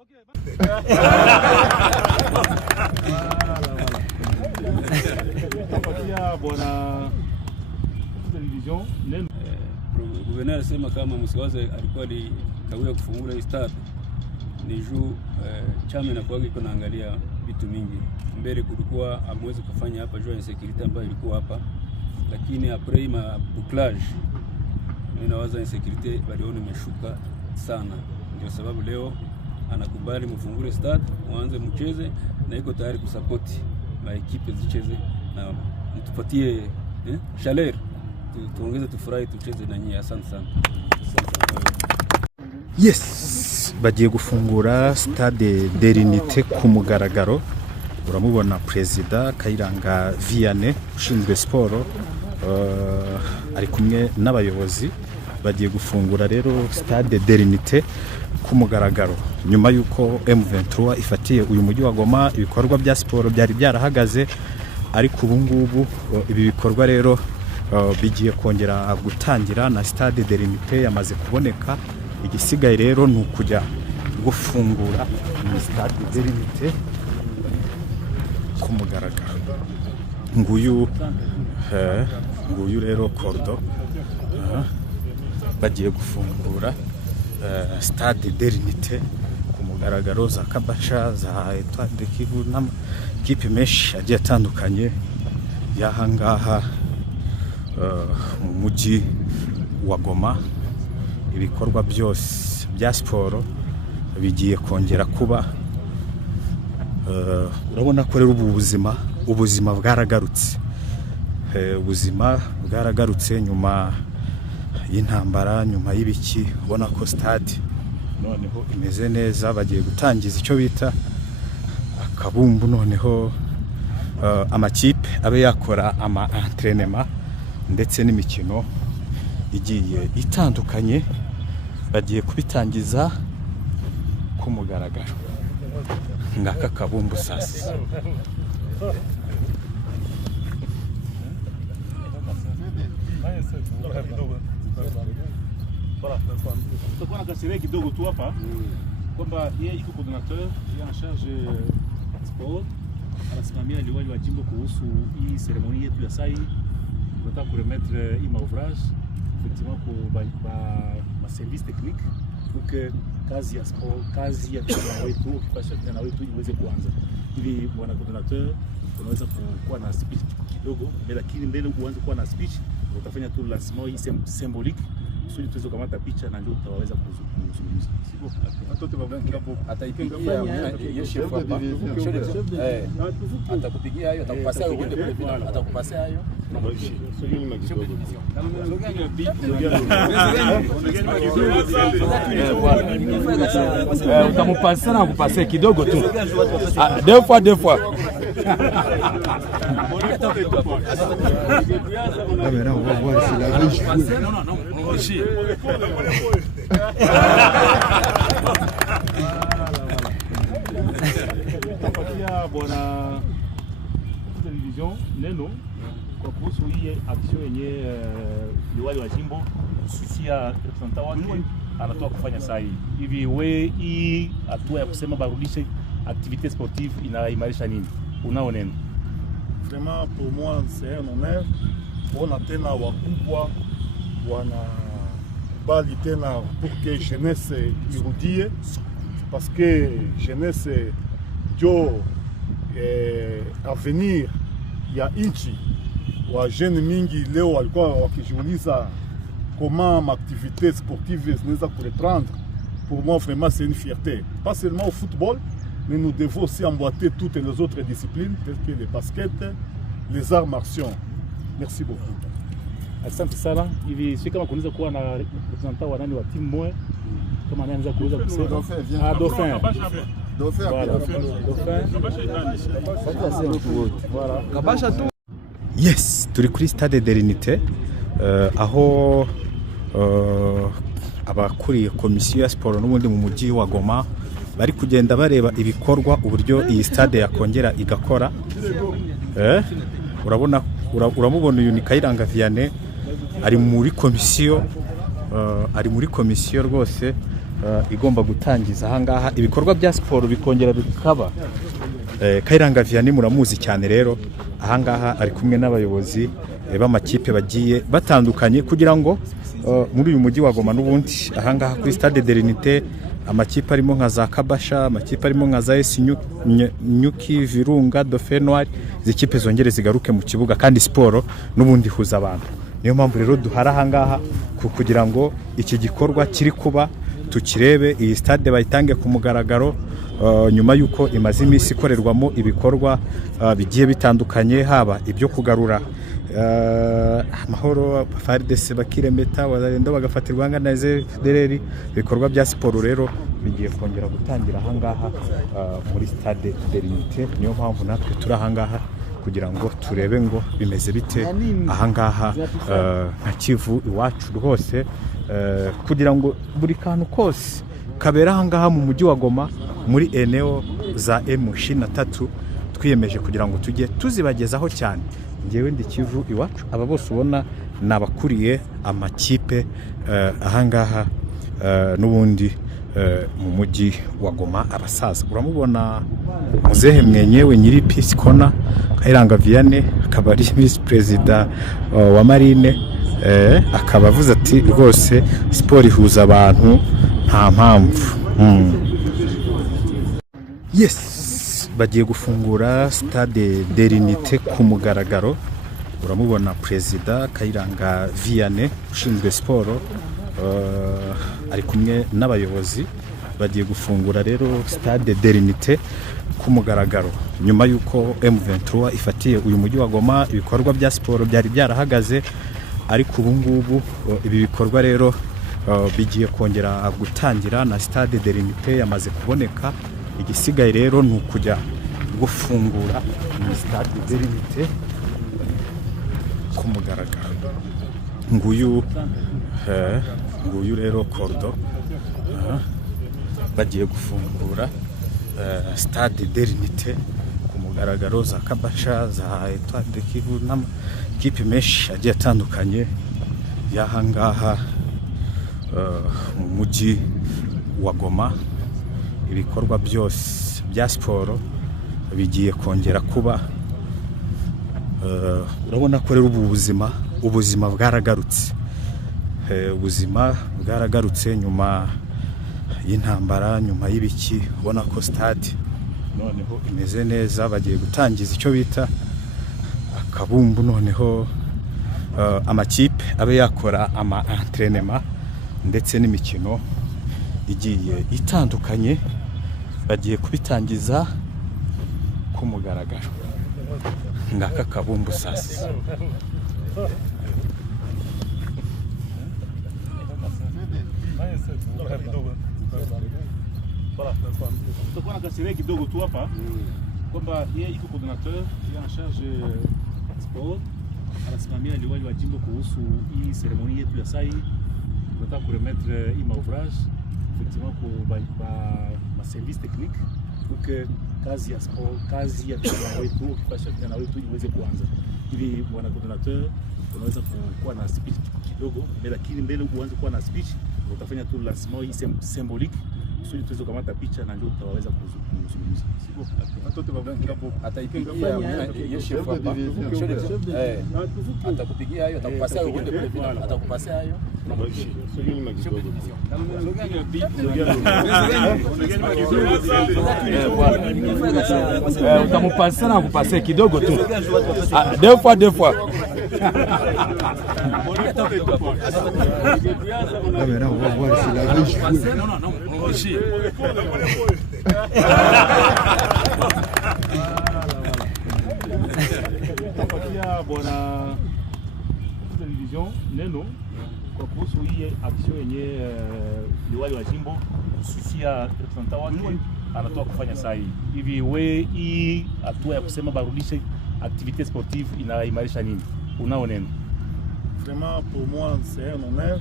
Guverneur alisema kama Msiwaze alikuwa alikawia kufungua hii stade ni juu chama na kwake iko naangalia vitu mingi. Mbele kulikuwa amwezi kufanya hapa juu ya insecurity ambayo ilikuwa hapa, lakini après ma bouclage inawaza insecurity bado imeshuka sana. Ndio sababu leo anakubali mfungule stade muanze mcheze na iko tayari kusupport na equipe zicheze na mtupatie chaleur tuongeze tufurahi tucheze na nyinyi. Asante sana. Yes, bagiye gufungura stade d'Erinité ku mugaragaro. Uramubona President Kayiranga Vianney ushinzwe sport ari kumwe n'abayobozi bagiye gufungura rero stade d'Erinité ku mugaragaro nyuma yuko M23 ifatiye uyu mujyi wa Goma. Ibikorwa bya sport byari byarahagaze, ariko ubu ngubu ibi bikorwa rero bigiye kongera gutangira na stade d'Erinité yamaze kuboneka. Igisigaye rero ni ukujya gufungura stade d'Erinité ku mugaragaro. Nguyu rero Cordo bagiye gufungura stade d'Erinité ku mugaragaro. Za Kabasha, za Etoile de Kivu n'amakipe menshi agiye atandukanye y'ahangaha mu mujyi wa Goma. Ibikorwa byose bya siporo bigiye kongera kuba. Urabona ko rero ubuzima bwaragarutse. Ubuzima bwaragarutse nyuma y'intambara, nyuma y'ibiki. Ubona ko stade noneho imeze neza. Bagiye gutangiza icyo bita akabumbu, noneho amakipe abe yakora entraînement ndetse n'imikino igiye itandukanye. Bagiye kubitangiza ku mugaragaro. Ngaka kabumbu sasa. Tutakuwa na kasire kidogo tu hapa kwamba yeye iko coordinateur en charge sport, anasimamia liwali wa jimbo kuhusu hii seremoni yetu ya sai. Tunataka kuremettre hii ouvrage effectivement kwa ma service technique pour que kazi ya sport, kazi ya vijana wetu, occupation ya vijana wetu iweze kuanza. Hivi bwana coordinateur, tunaweza kuwa na speech kidogo, lakini mbele uanze kuwa na speech utafanya tu lancement hii symbolique kusudi tuweze kukamata picha na ndio tutaweza kuzungumza. Siko watoto wabaki ataipigia yeye chef hapa. Atakupigia hayo, atakupasia hayo kwenda kule final, atakupasia hayo. Utamupasa na kupasa kidogo tu. Deux fois. Caméra, on va voir si la riche. Non, ici. Bwana television neno kwa kuhusu hii action yenye liwali wa jimbo kususia representant wake anatoa kufanya saa hivi. We hii hatua ya kusema barudishe activité sportive inaimarisha nini? Unao neno? Vraiment pour moi c'est un honneur kuona tena wakubwa wana bali tena pour que jeunesse irudie, parce que jeunesse ndio avenir ya nchi. Wa jeune mingi leo walikuwa wakijiuliza comment activité sportive zinaweza kureprendre. Pour moi vraiment c'est une fierté, pas seulement au football, mais nous devons aussi emboîter toutes les autres disciplines telles que le basket, les arts martiaux. Merci beaucoup. Asante sana. Hivi si kama kunaweza kuwa na representant wa nani wa timu moja kama anaweza kuweza kusema Dauphin. Kabasha tu. Yes, turi kuri stade d'Erinité aho abakuriye komisiyo ya siporo n'ubundi mu mujyi wa Goma bari kugenda bareba ibikorwa uburyo iyi stade yakongera igakora. Uramubona uyu ni Kayiranga Vianney ari muri komisiyo rwose igomba gutangiza ahangaha ibikorwa bya siporo bikongera bikaba. Kayiranga Vianney muramuzi cyane rero, ahangaha ari kumwe n'abayobozi b'amakipe bagiye batandukanye kugira ngo muri uyu mujyi wa Goma n'ubundi ahangaha kuri Stade de l'Unité amakipe arimo nka za Kabasha, amakipe arimo nka za AS Nyuki, Virunga, Dauphin Noir, izikipe zongere zigaruke mu kibuga kandi siporo n'ubundi huza abantu. Niyo mpamvu rero duhara ahangaha kugira ngo iki gikorwa kiri kuba tukirebe, iyi stade bayitange ku mugaragaro nyuma yuko imaze iminsi ikorerwamo ibikorwa bigiye bitandukanye, haba ibyo kugarura amahoro, FARDC bakiremeta wazarendo bagafatirwa ngana FDLR. Ibikorwa bya siporo rero bigiye kongera gutangira ahangaha muri Stade de l'Unité. Niyo mpamvu natwe turi ahangaha kugira ngo turebe ngo bimeze bite ahangaha nka Kivu iwacu rwose, kugira ngo buri kantu kose kabera ahangaha mu mujyi wa Goma muri eneo za M23 twiyemeje kugira ngo tujye tuzibagezaho cyane. Ngewe ndi Kivu iwacu, aba bose ubona nabakuriye amakipe ahangaha n'ubundi mu mujyi wa Goma. Abasaza uramubona muzehe mwenyewe nyiri Peace Corner Kayiranga Vianney, akaba ari vice president wa Marine, akaba avuze ati rwose siporo ihuza abantu nta mpamvu. Yes, bagiye gufungura Stade de l'Unité ku mugaragaro. Uramubona President Kayiranga Vianney ushinzwe siporo, ari kumwe n'abayobozi bagiye gufungura rero Stade de l'Unité ku mugaragaro, nyuma yuko M23 ifatiye uyu mujyi wa Goma. Ibikorwa bya siporo byari byarahagaze, ariko ubu ngubu ibi bikorwa rero bigiye kongera gutangira na Stade de l'Unité yamaze kuboneka. Igisigaye rero ni ukujya gufungura Stade de l'Unité ku mugaragaro. Nguyu rero Kordo bagiye gufungura Stade de l'Unité ku mugaragaro. Za Kabasha, za Etoile de Kivu n'amakipe menshi agiye atandukanye y'ahangaha mu mujyi wa Goma. Ibikorwa byose bya siporo bigiye kongera kuba. Urabona ko rero ubuzima bwaragarutse, ubuzima bwaragarutse nyuma y'intambara, nyuma y'ibiki. Ubona ko stade noneho imeze neza, bagiye gutangiza icyo bita akabumbu. Noneho amakipe abe yakora ama entraînement ndetse n'imikino igiye itandukanye, bagiye kubitangiza ku mugaragaro. Ngaka kabumbu sasa. Tutakuwa na kasere kidogo tu hapa kwamba yeye iko coordinateur ya charge sport, anasimamia liwali wa jimbo kuhusu hii seremoni yetu ya sai. Tunataka kuremettre hii ouvrage effectivement kwa service technique pour que kazi ya sport, kazi ya vijana wetu, ukipasha vijana wetu iweze kuanza. Hivi bwana coordinateur, unaweza kuwa na speech kidogo, lakini mbele uanze kuwa na speech utafanya tu lancement hii symbolique kusudi tuweze kukamata picha na ndio tutaweza kuzungumza. Siko watoto ataipigia yeshi hapa. Atakupigia hayo, atakupasia uende kule, atakupasia hayo. Utamupasa na kupasia kidogo tu. Deux fois. Maintenant, on va voir si la riche. Non, ici. Tapatia bwana television neno kwa kuhusu hii action yenye liwali wa jimbo kususia representant wake anatoka kufanya saa hii. Hivi we hii hatua ya kusema barudishe activité sportive inaimarisha nini? Unao neno? Vraiment pour moi c'est un honneur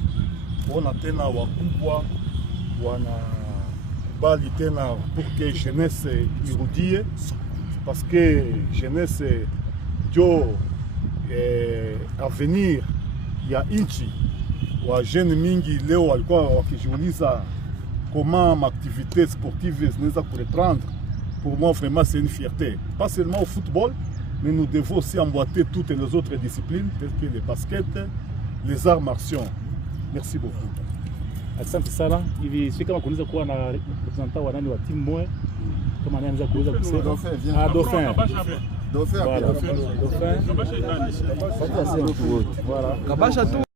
kuona tena wakubwa wanakubali tena pour que jeunesse irudie, parce que jeunesse ndio avenir ya nchi. Wa jeune mingi leo walikuwa wakijiuliza comment ma activité sportive nous a reprendre, pour moi vraiment c'est une fierté. Pas seulement au football, mais nous devons aussi emboîter toutes les autres disciplines, telles que les baskets, les arts martiaux. Merci beaucoup. Asante sana. Hivi si kama kunaweza kuwa na representant wa nani wa timu moja kama anaweza kuweza kusema Dauphin. Dauphin. Voilà. Dauphin. Kabasha tu.